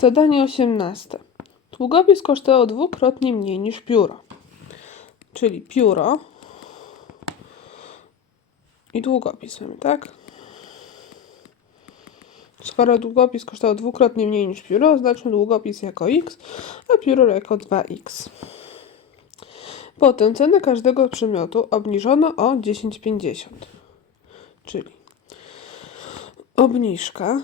Zadanie 18. Długopis kosztował dwukrotnie mniej niż pióro. Czyli pióro i długopis tak? Skoro długopis kosztował dwukrotnie mniej niż pióro, oznaczmy długopis jako x, a pióro jako 2x. Potem cenę każdego przedmiotu obniżono o 10,50. Czyli obniżka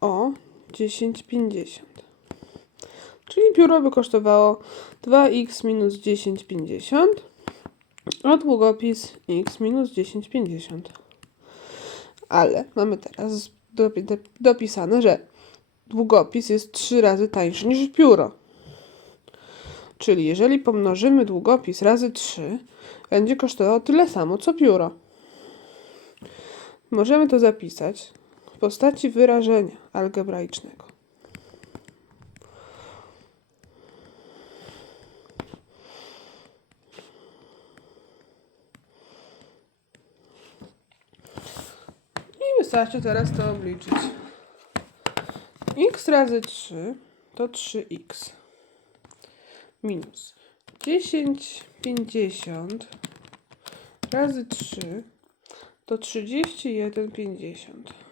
o 10,50. Czyli pióro by kosztowało 2x minus 10,50, a długopis x minus 10,50. Ale mamy teraz dopi- dop- dopisane, że długopis jest 3 razy tańszy niż pióro. Czyli jeżeli pomnożymy długopis razy 3, będzie kosztowało tyle samo co pióro. Możemy to zapisać w postaci wyrażenia algebraicznego. I wystarczy teraz to obliczyć. x razy 3 to 3x minus 10,50 razy 3 to 31,50.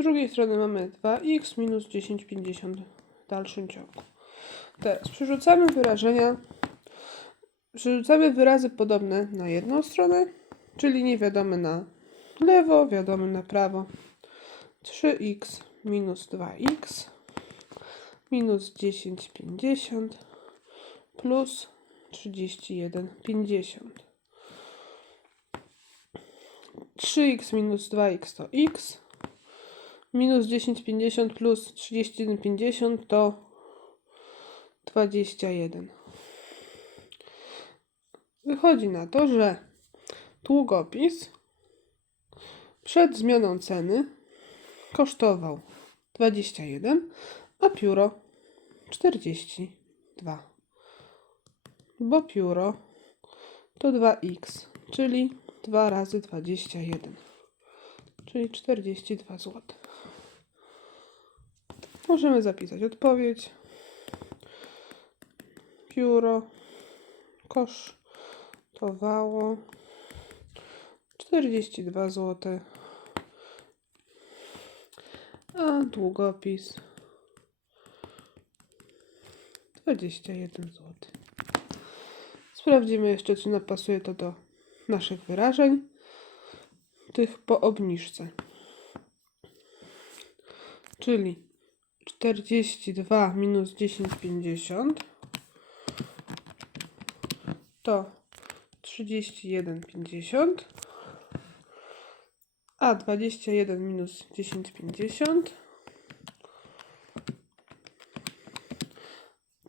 Z drugiej strony mamy 2x minus 10,50 w dalszym ciągu. Teraz przerzucamy wyrażenia, przerzucamy wyrazy podobne na jedną stronę, czyli niewiadome na lewo, wiadome na prawo. 3x minus 2x minus 10,50 plus 31,50. 3x minus 2x to x. Minus 10,50 plus 31,50 to 21. Wychodzi na to, że długopis przed zmianą ceny kosztował 21, a pióro 42. Bo pióro to 2x, czyli 2 razy 21, czyli 42 zł. Możemy zapisać odpowiedź. Pióro kosztowało 42 zł, a długopis 21 zł. Sprawdzimy jeszcze, czy napasuje to do naszych wyrażeń, tych po obniżce. Czyli 42 minus 10,50 to 31,50 a 21 minus 10,50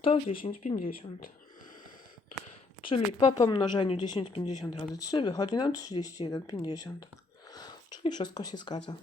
to 10,50. Czyli po pomnożeniu 10,50 razy 3 wychodzi nam 31,50. Czyli wszystko się zgadza.